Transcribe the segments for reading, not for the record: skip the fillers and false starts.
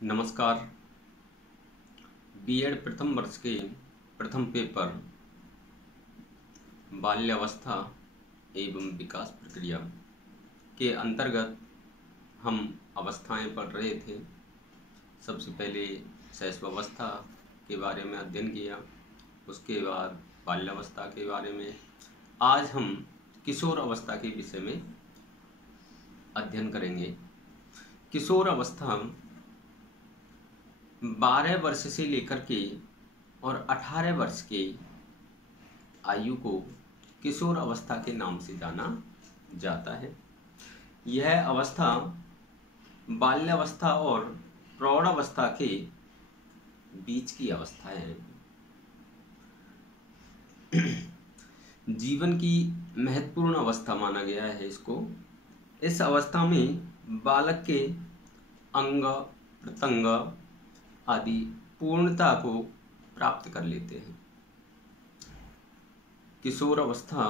नमस्कार। बीएड प्रथम वर्ष के प्रथम पेपर बाल्यावस्था एवं विकास प्रक्रिया के अंतर्गत हम अवस्थाएं पढ़ रहे थे। सबसे पहले शैशवावस्था के बारे में अध्ययन किया, उसके बाद बाल्यावस्था के बारे में। आज हम किशोर अवस्था के विषय में अध्ययन करेंगे। किशोर अवस्था 12 वर्ष से लेकर के और 18 वर्ष के आयु को किशोर अवस्था के नाम से जाना जाता है। यह अवस्था बाल्यावस्था और प्रौढ़ावस्था के बीच की अवस्था है। जीवन की महत्वपूर्ण अवस्था माना गया है इसको। इस अवस्था में बालक के अंग प्रत्यंग आदि पूर्णता को प्राप्त कर लेते हैं। किशोर अवस्था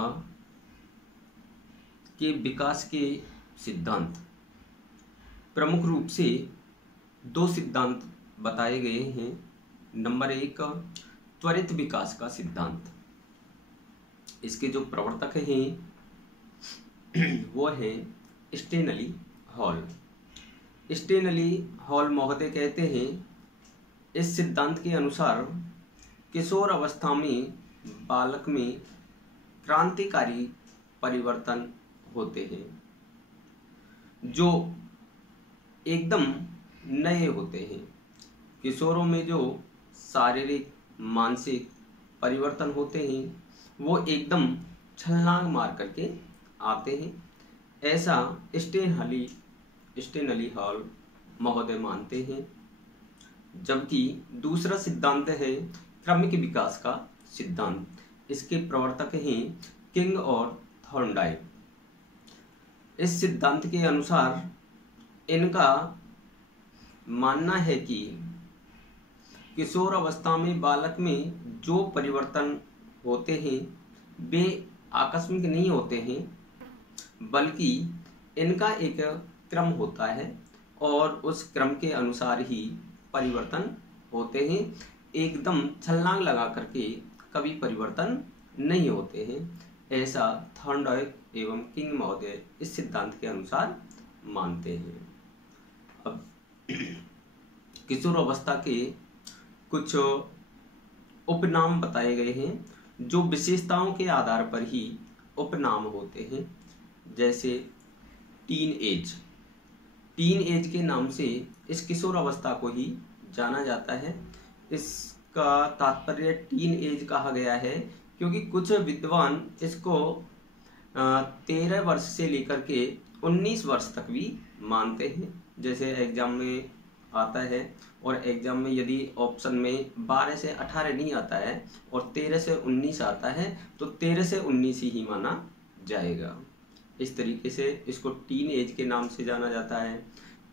के विकास के सिद्धांत, प्रमुख रूप से 2 सिद्धांत बताए गए हैं। नंबर 1 त्वरित विकास का सिद्धांत। इसके जो प्रवर्तक हैं वो है स्टेनली हॉल। स्टेनली हॉल महोदय कहते हैं, इस सिद्धांत के अनुसार किशोर अवस्था में बालक में क्रांतिकारी परिवर्तन होते हैं जो एकदम नए होते हैं। किशोरों में जो शारीरिक मानसिक परिवर्तन होते हैं वो एकदम छलांग मार करके आते हैं, ऐसा स्टेनली हॉल महोदय मानते हैं। जबकि दूसरा सिद्धांत है क्रमिक विकास का सिद्धांत। इसके प्रवर्तक हैं किंग और थॉर्नडाइक। इस सिद्धांत के अनुसार इनका मानना है कि किशोर अवस्था में बालक में जो परिवर्तन होते हैं वे आकस्मिक नहीं होते हैं, बल्कि इनका एक क्रम होता है और उस क्रम के अनुसार ही परिवर्तन होते हैं। एकदम छलांग लगा करके कभी परिवर्तन नहीं होते हैं, ऐसा थॉर्नडाइक एवं किंग महोदय इस सिद्धांत के अनुसार मानते हैं। अब किशोर अवस्था के कुछ उपनाम बताए गए हैं जो विशेषताओं के आधार पर ही उपनाम होते हैं। जैसे टीन एज के नाम से इस किशोर अवस्था को ही जाना जाता है। इसका तात्पर्य टीन एज कहा गया है क्योंकि कुछ विद्वान इसको 13 वर्ष से लेकर के 19 वर्ष तक भी मानते हैं। जैसे एग्जाम में आता है और एग्जाम में यदि ऑप्शन में 12 से 18 नहीं आता है और 13 से 19 आता है तो 13 से 19 ही माना जाएगा। इस तरीके से इसको टीन एज के नाम से जाना जाता है।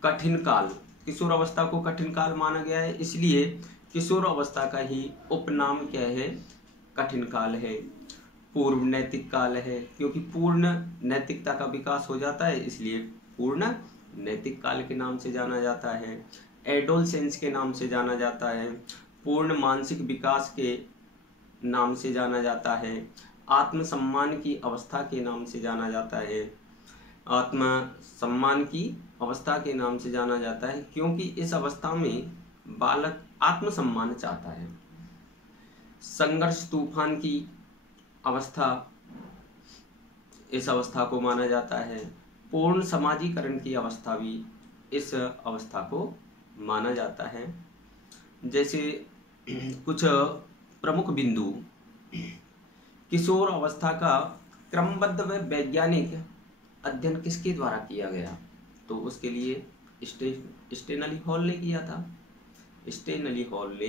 कठिन काल, किशोर अवस्था को कठिन काल माना गया है, इसलिए किशोर अवस्था का ही उपनाम क्या है, कठिन काल है। पूर्व नैतिक काल है क्योंकि पूर्ण नैतिकता का विकास हो जाता है, इसलिए पूर्ण नैतिक काल के नाम से जाना जाता है। एडोलसेंस के नाम से जाना जाता है। पूर्ण मानसिक विकास के नाम से जाना जाता है। आत्मसम्मान की अवस्था के नाम से जाना जाता है। आत्मसम्मान की अवस्था के नाम से जाना जाता है क्योंकि इस अवस्था में बालक आत्मसम्मान चाहता है। संघर्ष तूफान की अवस्था, इस अवस्था को माना जाता है। पूर्ण समाजीकरण की अवस्था भी इस अवस्था को माना जाता है। जैसे कुछ प्रमुख बिंदु, किशोर अवस्था का क्रमबद्ध व वैज्ञानिक अध्ययन किसके द्वारा किया गया, तो उसके लिए स्टेनली हॉल ने किया था। स्टेनली हॉल ने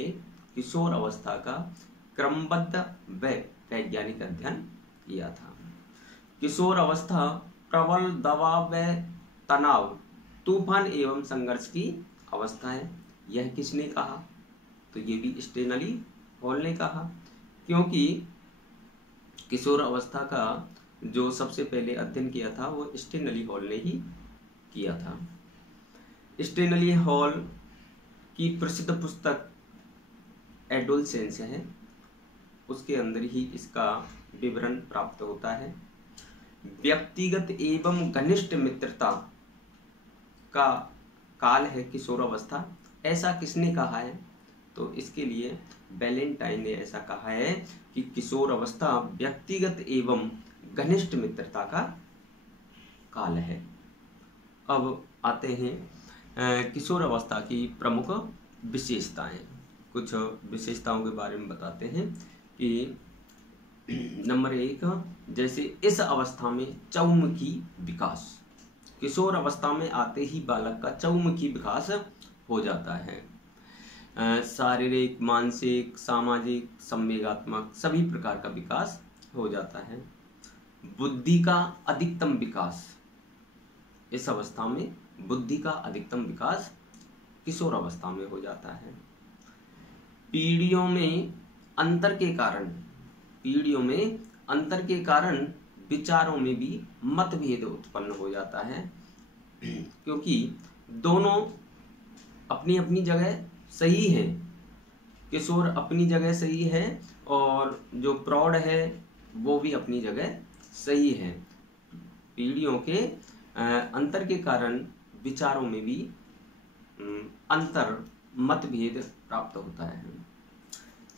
किशोर अवस्था का क्रमबद्ध व वैज्ञानिक अध्ययन किया था। किशोर अवस्था प्रबल दबाव व तनाव, तूफान एवं संघर्ष की अवस्था है। यह किसने कहा, तो ये भी स्टेनली हॉल ने कहा, क्योंकि किशोर अवस्था का जो सबसे पहले अध्ययन किया था वो स्टेनली हॉल ने ही किया था। स्टेनली हॉल की प्रसिद्ध पुस्तक एडोलसेंस है, उसके अंदर ही इसका विवरण प्राप्त होता है। व्यक्तिगत एवं घनिष्ठ मित्रता का काल है किशोरावस्था, ऐसा किसने कहा है? तो इसके लिए वैलेंटाइन ने ऐसा कहा है कि किशोर अवस्था व्यक्तिगत एवं घनिष्ठ मित्रता का काल है। अब आते हैं किशोर अवस्था की प्रमुख विशेषताएं। कुछ विशेषताओं के बारे में बताते हैं कि नंबर 1, जैसे इस अवस्था में चहुमुखी विकास। किशोर अवस्था में आते ही बालक का चहुमुखी विकास हो जाता है। शारीरिक, मानसिक, सामाजिक, संवेगात्मक सभी प्रकार का विकास हो जाता है। बुद्धि का अधिकतम विकास, इस अवस्था में बुद्धि का अधिकतम विकास किशोर अवस्था में हो जाता है। पीढ़ियों में अंतर के कारण विचारों में भी मतभेद उत्पन्न हो जाता है, क्योंकि दोनों अपनी अपनी जगह सही है। किशोर अपनी जगह सही है और जो प्रौढ़ है वो भी अपनी जगह सही है। पीढ़ियों के अंतर के कारण विचारों में भी अंतर, मतभेद प्राप्त होता है।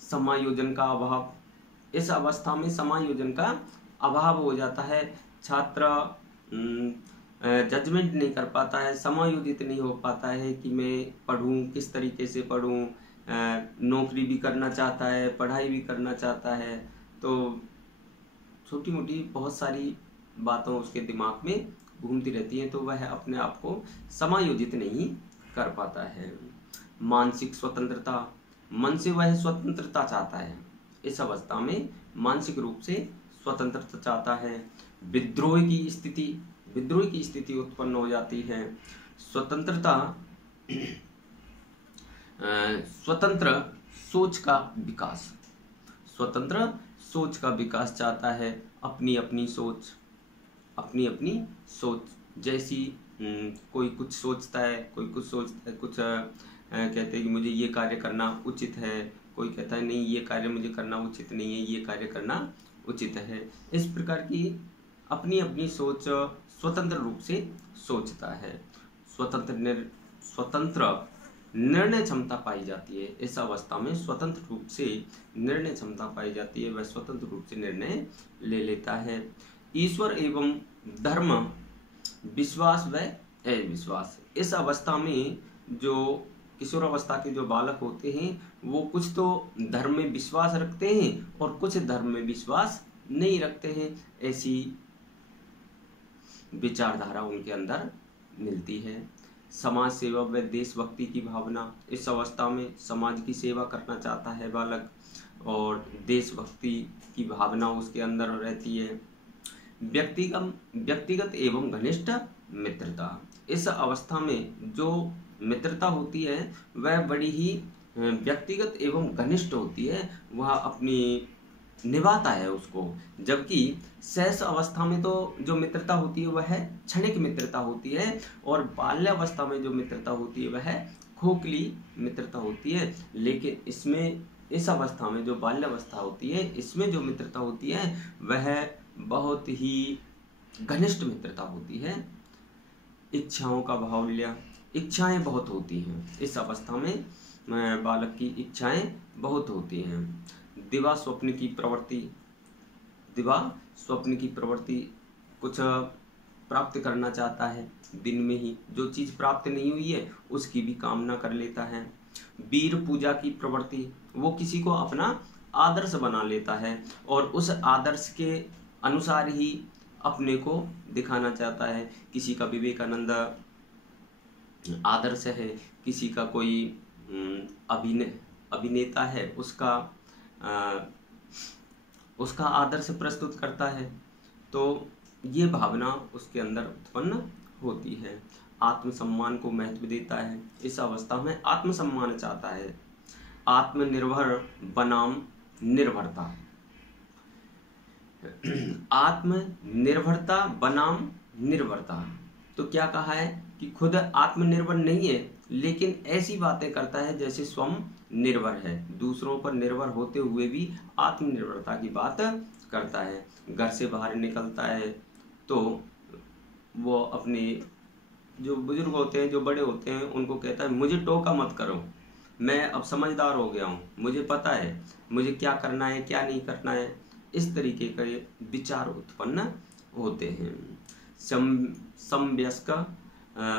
समायोजन का अभाव, इस अवस्था में समायोजन का अभाव हो जाता है। छात्र जजमेंट नहीं कर पाता है, समायोजित नहीं हो पाता है कि मैं पढ़ूं, किस तरीके से पढ़ूं। नौकरी भी करना चाहता है, पढ़ाई भी करना चाहता है, तो छोटी मोटी बहुत सारी बातों उसके दिमाग में घूमती रहती हैं, तो वह अपने आप को समायोजित नहीं कर पाता है। मानसिक स्वतंत्रता, मन से वह स्वतंत्रता चाहता है। इस अवस्था में मानसिक रूप से स्वतंत्रता चाहता है। विद्रोह की स्थिति उत्पन्न हो जाती है। स्वतंत्र सोच का विकास चाहता है। अपनी अपनी सोच जैसी, कोई कुछ सोचता है, कुछ कहते हैं कि मुझे ये कार्य करना उचित है, कोई कहता है नहीं ये कार्य मुझे करना उचित नहीं है, ये कार्य करना उचित है। इस प्रकार की अपनी अपनी सोच स्वतंत्र रूप से सोचता है। स्वतंत्र निर्णय क्षमता पाई जाती है। इस अवस्था में स्वतंत्र रूप से निर्णय क्षमता पाई जाती है, वह स्वतंत्र रूप से निर्णय ले लेता है। ईश्वर एवं धर्म, विश्वास व अविश्वास, इस अवस्था में जो किशोर अवस्था के जो बालक होते हैं वो कुछ तो धर्म में विश्वास रखते हैं और कुछ धर्म में विश्वास नहीं रखते हैं। ऐसी विचारधारा उनके अंदर मिलती है। समाज सेवा व देशभक्ति की भावना, इस अवस्था में समाज की सेवा करना चाहता है बालक और देशभक्ति की भावना उसके अंदर रहती है। व्यक्तिगत एवं घनिष्ठ मित्रता, इस अवस्था में जो मित्रता होती है वह बड़ी ही व्यक्तिगत एवं घनिष्ठ होती है, वह अपनी निभाता है उसको। जबकि शैशव अवस्था में तो जो मित्रता होती है वह क्षणिक मित्रता होती है और बाल्यावस्था में जो मित्रता होती है वह खोखली मित्रता होती है। लेकिन इस अवस्था में जो बाल्यावस्था होती है, इसमें जो मित्रता होती है वह बहुत ही घनिष्ठ मित्रता होती है। इच्छाओं का बाहुल्य, इच्छाएं बहुत होती हैं। इस अवस्था में बालक की इच्छाएं बहुत होती हैं। दिवा स्वप्न की प्रवृत्ति कुछ प्राप्त करना चाहता है, दिन में ही जो चीज प्राप्त नहीं हुई है उसकी भी कामना कर लेता है। वीर पूजा की प्रवृत्ति, वो किसी को अपना आदर्श बना लेता है और उस आदर्श के अनुसार ही अपने को दिखाना चाहता है। किसी का विवेकानंद आदर्श है, किसी का कोई अभिनेता है, उसका आदर्श प्रस्तुत करता है, तो ये भावना उसके अंदर उत्पन्न होती है। आत्मसम्मान को महत्व देता है, इस अवस्था में आत्मसम्मान चाहता है। आत्मनिर्भर बनाम निर्भरता, आत्मनिर्भरता बनाम निर्भरता, तो क्या कहा है कि खुद आत्मनिर्भर नहीं है, लेकिन ऐसी बातें करता है जैसे स्वयं निर्भर है, दूसरों पर निर्भर होते हुए भी आत्मनिर्भरता की बात करता है। घर से बाहर निकलता है तो वो अपने जो बुजुर्ग होते हैं, जो बड़े होते हैं, उनको कहता है मुझे टोका मत करो, मैं अब समझदार हो गया हूँ, मुझे पता है मुझे क्या करना है क्या नहीं करना है। इस तरीके के विचार उत्पन्न होते हैं। समवयस्क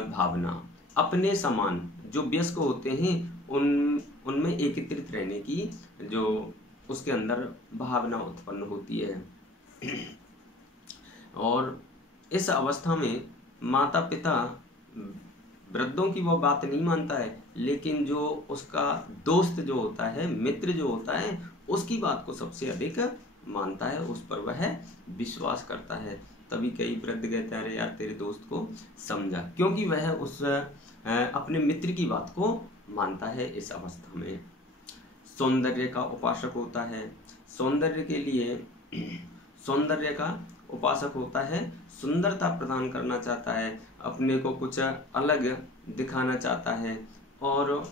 भावना, अपने समान जो वयस्क होते हैं उनमें एकत्रित रहने की जो उसके अंदर भावना उत्पन्न होती है। और इस अवस्था में माता पिता वृद्धों की वो बात नहीं मानता है, लेकिन जो उसका दोस्त जो होता है, मित्र जो होता है, उसकी बात को सबसे अधिक मानता है, उस पर वह विश्वास करता है। तभी कई वृद्ध कहते हैं अरे यार तेरे दोस्त को समझा, क्योंकि वह उस अपने मित्र की बात को मानता है इस अवस्था में। सौंदर्य का उपासक होता है, सौंदर्य के लिए सौंदर्य का उपासक होता है, सुंदरता प्रदान करना चाहता है, अपने को कुछ अलग दिखाना चाहता है, और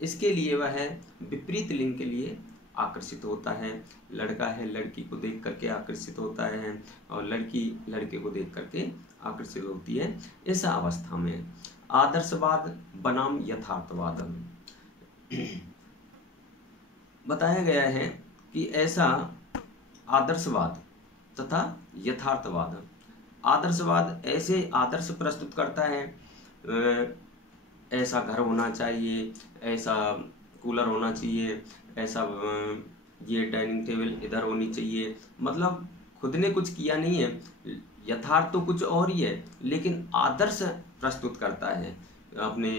इसके लिए वह विपरीत लिंग के लिए आकर्षित होता है। लड़का है लड़की को देख करके आकर्षित होता है, और लड़की लड़के को देख करके आकर्षित होती है। इस अवस्था में आदर्शवाद बनाम यथार्थवाद बताया गया है कि ऐसा आदर्शवाद तथा यथार्थवाद। आदर्शवाद ऐसे आदर्श प्रस्तुत करता है, ऐसा घर होना चाहिए, ऐसा कूलर होना चाहिए, ऐसा ये डाइनिंग टेबल इधर होनी चाहिए, मतलब खुद ने कुछ किया नहीं है, यथार्थ तो कुछ और ही है, लेकिन आदर्श प्रस्तुत करता है। अपने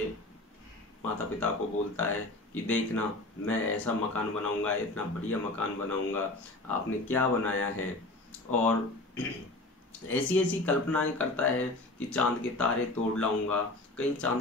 माता पिता को बोलता है कि देखना मैं ऐसा मकान बनाऊंगा, इतना बढ़िया मकान बनाऊंगा, आपने क्या बनाया है, और ऐसी ऐसी कल्पनाएं करता है कि चांद के तारे तोड़ लाऊंगा, कहीं चांद